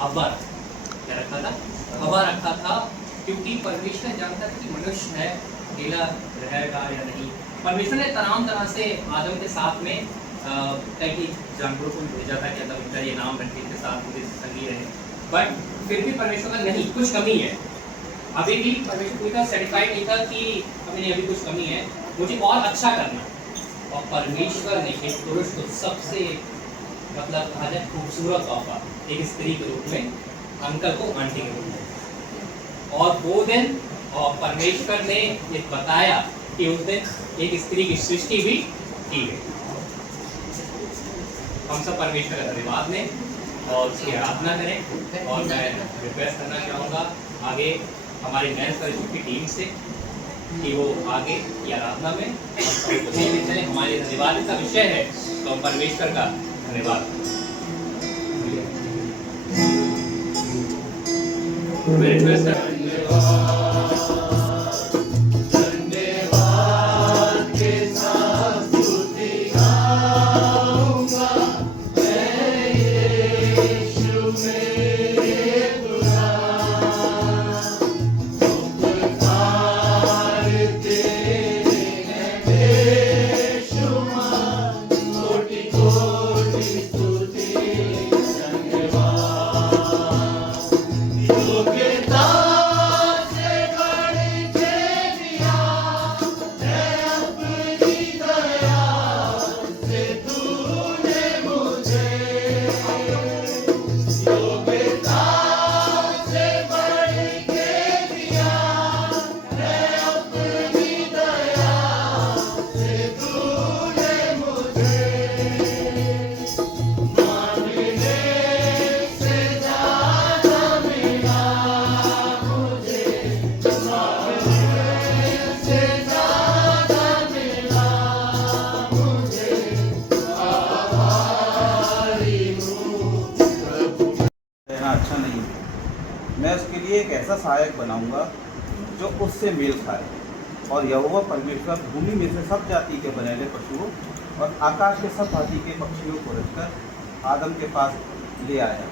अवर क्या रखा था? अवर रखा था, क्योंकि परमेश्वर जानता था कि मनुष्य है अकेला रहेगा या नहीं। परमेश्वर ने तमाम तरह से आदम के साथ में कई जानवरों को भेजा था कि अगर उनका ये नाम रखे के साथ मुझे संगी रहे, बट फिर भी परमेश्वर का नहीं, कुछ कमी है। अभी भी परमेश्वर का सर्टिफाइड नहीं था कि अभी कुछ कमी है, मुझे और अच्छा करना। और परमेश्वर ने एक पुरुष को सबसे मतलब कहा जाए खूबसूरत तोहफा एक स्त्री के रूप में अंकल को आंटी के रूप में। और वो दिन और परमेश्वर ने ये बताया कि उस दिन एक स्त्री की सृष्टि भी की गई। हम सब परमेश्वर का धन्यवाद दें और उसकी आराधना करें। और मैं रिक्वेस्ट करना चाहूँगा आगे हमारी मैंस फellowship की टीम से कि वो आगे की आराधना में चले। हमारे धन्यवाद का विषय है तो परमेश्वर का धन्यवाद। मैं रिक्वेस्ट अच्छा नहीं, मैं उसके लिए एक ऐसा सहायक बनाऊंगा जो उससे मेल खाए। और यहोवा परमेश्वर भूमि में से सब जाति के बनेले पशुओं और आकाश के सब भांति के पक्षियों को रखकर आदम के पास ले आया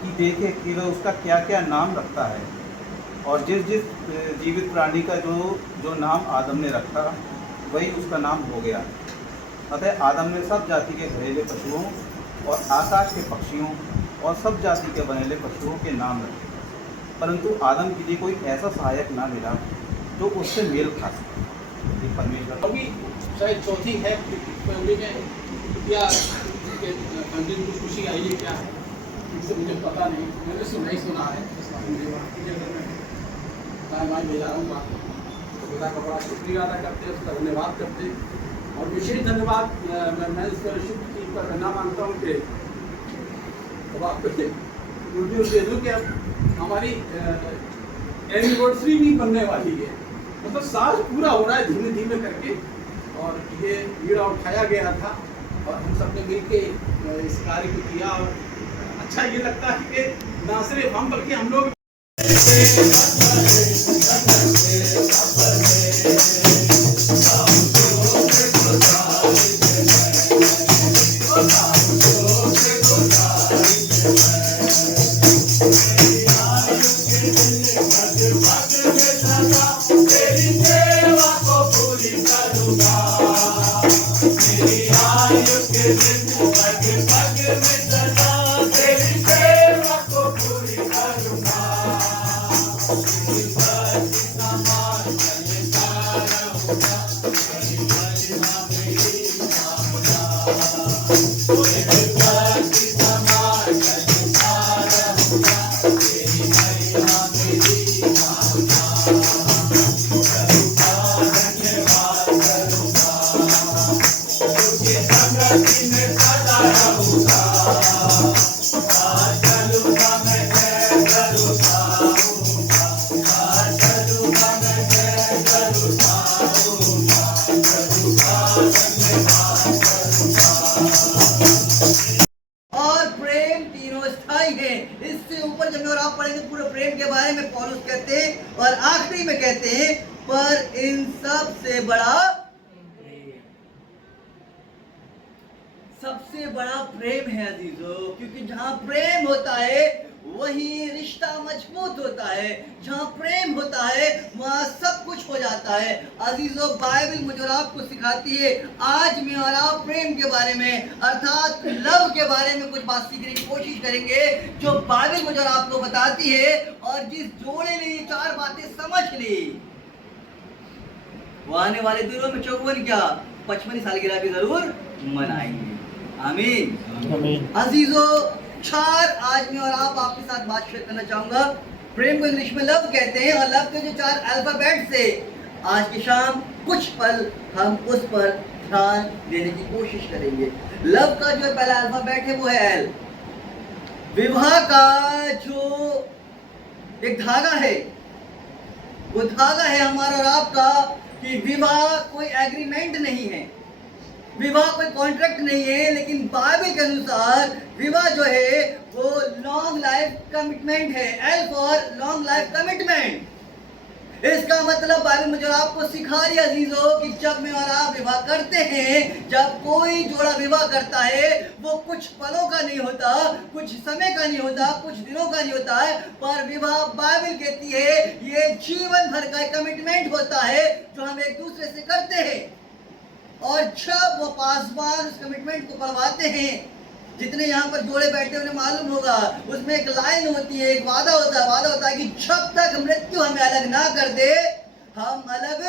कि देखे कि वह उसका क्या क्या नाम रखता है। और जिस जिस जीवित प्राणी का जो नाम आदम ने रखा वही उसका नाम हो गया। अतः आदम ने सब जाति के घरेलू पशुओं और आकाश के पक्षियों और सब जाति के बनेले पशुओं के नाम रखे, परंतु आदम के लिए कोई ऐसा सहायक ना मिला जो उससे मेल खा सके। परमेश्वर अभी शायद चौथी है फैमिली में या फैमिली में कुछ खुशी आई है क्या है, इससे मुझे पता नहीं, मैंने सुना है। मैं भेजा रहूँगा तो खुदा का बड़ा शुक्रिया अदा करते, उसका धन्यवाद करते। और विशेष धन्यवाद मैं इस फellowship की पर ना मानता हूँ कि कि अब हमारी एनिवर्सरी भी बनने वाली है, मतलब साल पूरा हो रहा है धीमे धीमे करके। और ये बीड़ा उठाया गया था और हम सब ने मिलके इस कार्य को किया। और अच्छा ये लगता है कि ना सिर्फ हम बल्कि हम लोग और आखिरी में कहते हैं पर इन सब से बड़ा सबसे बड़ा प्रेम है अजीजों, क्योंकि जहां प्रेम होता है वही रिश्ता मजबूत होता है। जहाँ प्रेम होता है वहाँ सब कुछ हो जाता है। अजीजों, बाइबल मुझे और आपको सिखाती है, आज मैं और आप प्रेम के बारे में अर्थात लव के बारे में कुछ बात सीखने की कोशिश करेंगे जो बाइबल मुझे और आपको बताती है। और जिस जोड़े ने ये 4 बातें समझ ली, वो आने वाले दिनों में 54 क्या 55 सालगिरह भी जरूर मनाएंगे। आमीन। अजीजों, 4 आज मैं और आप आपके साथ बात शेयर करना चाहूंगा। प्रेम को इंग्लिश में लव कहते हैं और लव के जो 4 अल्फाबेट से आज की शाम कुछ पल हम उस पर ध्यान देने की कोशिश करेंगे। लव का जो पहला अल्फाबेट है वो है एल। विवाह का जो एक धागा है, वो धागा है हमारा और आपका कि विवाह कोई एग्रीमेंट नहीं है, विवाह कोई कॉन्ट्रैक्ट नहीं है, लेकिन बाइबल के अनुसार विवाह जो है वो लॉन्ग लाइफ कमिटमेंट है। L for long life commitment. इसका मतलब बाइबल मुझे और आपको सिखा रही है अजीजों कि जब मैं और आप विवाह करते हैं, जब कोई जोड़ा विवाह करता है, वो कुछ पलों का नहीं होता, कुछ समय का नहीं होता, कुछ दिनों का नहीं होता है, पर विवाह बाइबल कहती है ये जीवन भर का कमिटमेंट होता है जो हम एक दूसरे से करते हैं। और जब वो पासवान उस कमिटमेंट को बढ़वाते हैं, जितने यहाँ पर जोड़े बैठे उन्हें मालूम होगा, उसमें एक लाइन होती है, एक वादा होता है कि जब तक मृत्यु हमें अलग ना कर दे हम अलग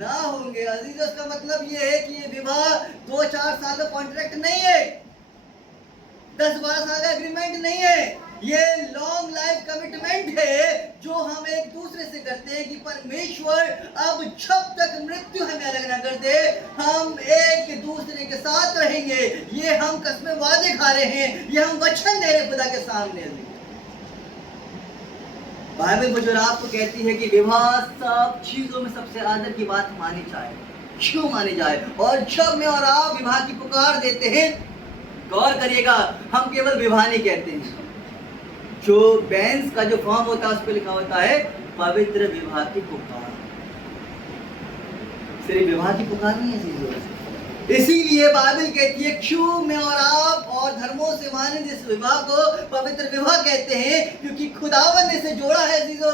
ना होंगे। अजीज, इसका मतलब ये है कि ये विवाह 2-4 साल का कॉन्ट्रैक्ट नहीं है, 10-12 साल का एग्रीमेंट नहीं है, ये लॉन्ग लाइफ कमिटमेंट है जो हम एक दूसरे से करते हैं कि परमेश्वर अब जब तक मृत्यु हमें अलग ना कर दे हम एक दूसरे के साथ रहेंगे। ये हम कसमें वादे खा रहे हैं, ये हम वचन दे रहे खुदा के सामने। बाइबल मुझे और आपको कहती है कि विवाह सब चीजों में सबसे आदर की बात मानी जाए, क्यों मानी जाए। और जब मैं और आप विवाह की पुकार देते हैं, गौर करिएगा, हम केवल विवाह नहीं कहते हैं, जो बेंस का जो फॉर्म होता है उस पर लिखा होता है पवित्र विवाह की पुकार। सिर्फ विवाह की पुकार नहीं है चीजों। इसीलिए बाइबल कहती है क्यों मैं और आप और धर्मों से माने इस विवाह को पवित्र विवाह कहते हैं, क्योंकि खुदावन ने इसे जोड़ा है चीजों।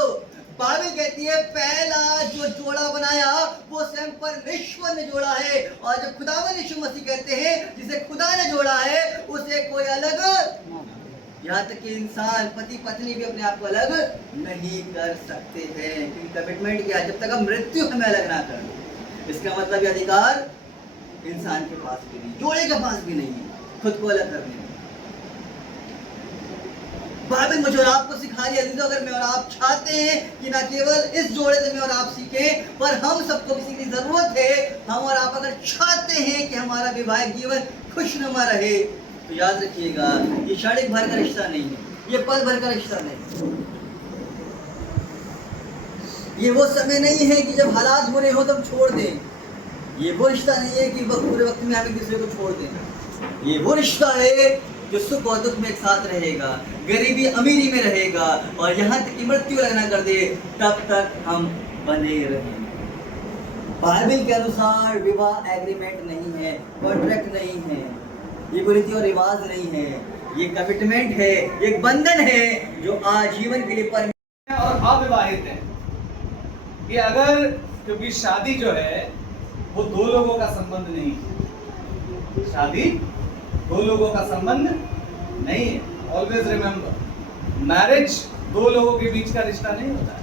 बाइबल कहती है पहला जो जोड़ा बनाया वो स्वयं परमेश्वर ने जोड़ा है, और जब खुदावन यीशु मसीह कहते हैं जिसे खुदा ने जोड़ा है उसे कोई अलग, यहाँ तक कि इंसान पति पत्नी भी अपने आप को अलग नहीं कर सकते हैं, क्योंकि कमिटमेंट क्या है, जब तक हम मृत्यु हमें अलग ना कर। इसका मतलब ये अधिकार इंसान के पास भी नहीं, जोड़े के पास भी नहीं है खुद को अलग करने में। बाइबल मुझे और आपको सिखा रही है अगर मैं और आप चाहते हैं कि ना केवल इस जोड़े से मैं और आप सीखें, पर हम सबको भी सीखने की जरूरत है। हम और आप अगर चाहते हैं कि हमारा वैवाहिक जीवन खुशनुमा रहे, तो याद रखिएगा ये क्षणिक भर का रिश्ता नहीं है, ये पल भर का रिश्ता नहीं, ये वो समय नहीं है कि जब हालात बुरे हो तब छोड़ दें, ये वो रिश्ता नहीं है कि वक्त बुरे वक्त में हम एक दूसरे को छोड़ दें। ये वो रिश्ता है जो सुख और दुख में एक साथ रहेगा, गरीबी अमीरी में रहेगा, और यहाँ तक कि मृत्यु लगना कर दे तब तक हम बने रहें। बाइबल के अनुसार विवाह एग्रीमेंट नहीं है, कॉन्ट्रैक्ट नहीं है, ये कोई रीति और रिवाज नहीं है, ये कमिटमेंट है, एक बंधन है जो आजीवन के लिए पर और अविवाहित है। कि अगर, क्योंकि शादी जो है वो 2 लोगों का संबंध नहीं है, शादी 2 लोगों का संबंध नहीं है। ऑलवेज रिमेंबर, मैरिज 2 लोगों के बीच का रिश्ता नहीं होता है।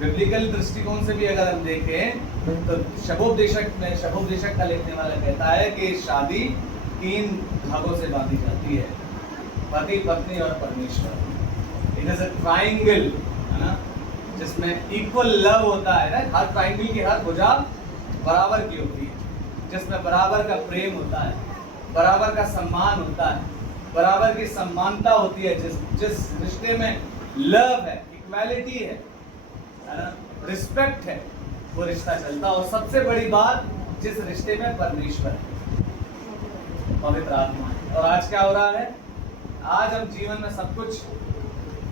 बिब्लिकल दृष्टिकोण से भी अगर हम देखें तो शबोपदेशक का लिखने वाला कहता है कि शादी 3 धागों से बांधी जाती है, पति पत्नी और परमेश्वर। इट इज अ ट्राइंगल, है ना, जिसमें इक्वल लव होता है ना। हर ट्राइंगल की हर भुजा बराबर की होती है, जिसमें बराबर का प्रेम होता है, बराबर का सम्मान होता है, बराबर की समानता होती है। जिस रिश्ते में लव है, इक्वालिटी है ना, रिस्पेक्ट है, वो रिश्ता चलता है। और सबसे बड़ी बात, जिस रिश्ते में परमेश्वर है, पवित्र आत्मा है। और आज क्या हो रहा है, आज हम जीवन में सब कुछ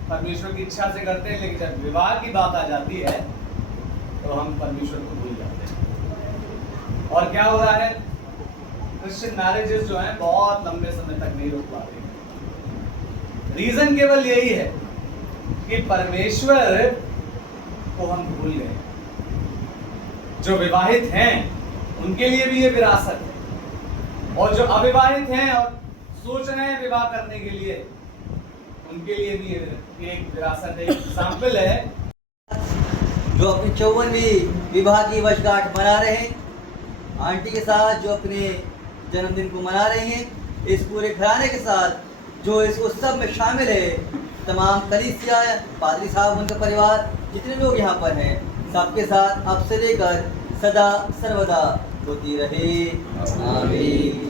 परमेश्वर की इच्छा से करते हैं, लेकिन जब विवाह की बात आ जाती है तो हम परमेश्वर को भूल जाते हैं। और क्या हो रहा है, क्रिश्चियन मैरिजेस जो हैं बहुत लंबे समय तक नहीं रुक पाते, रीजन केवल यही है कि परमेश्वर को हम भूल गए। जो विवाहित हैं उनके लिए भी ये विरासत है, और जो अविवाहित हैं और सोच रहे हैं विवाह करने के लिए, उनके लिए भी ये एक विरासत है, एक एग्जाम्पल है। जो अपनी 54वीं विवाह की वर्षगांठ मना रहे हैं, आंटी के साथ जो अपने जन्मदिन को मना रहे हैं, इस पूरे घराने के साथ जो इस उत्सव में शामिल है, तमाम कलीसिया, पादरी साहब, उनका परिवार, जितने लोग यहाँ पर हैं, सबके साथ अब से लेकर सदा सर्वदा होती रहे। आमीन।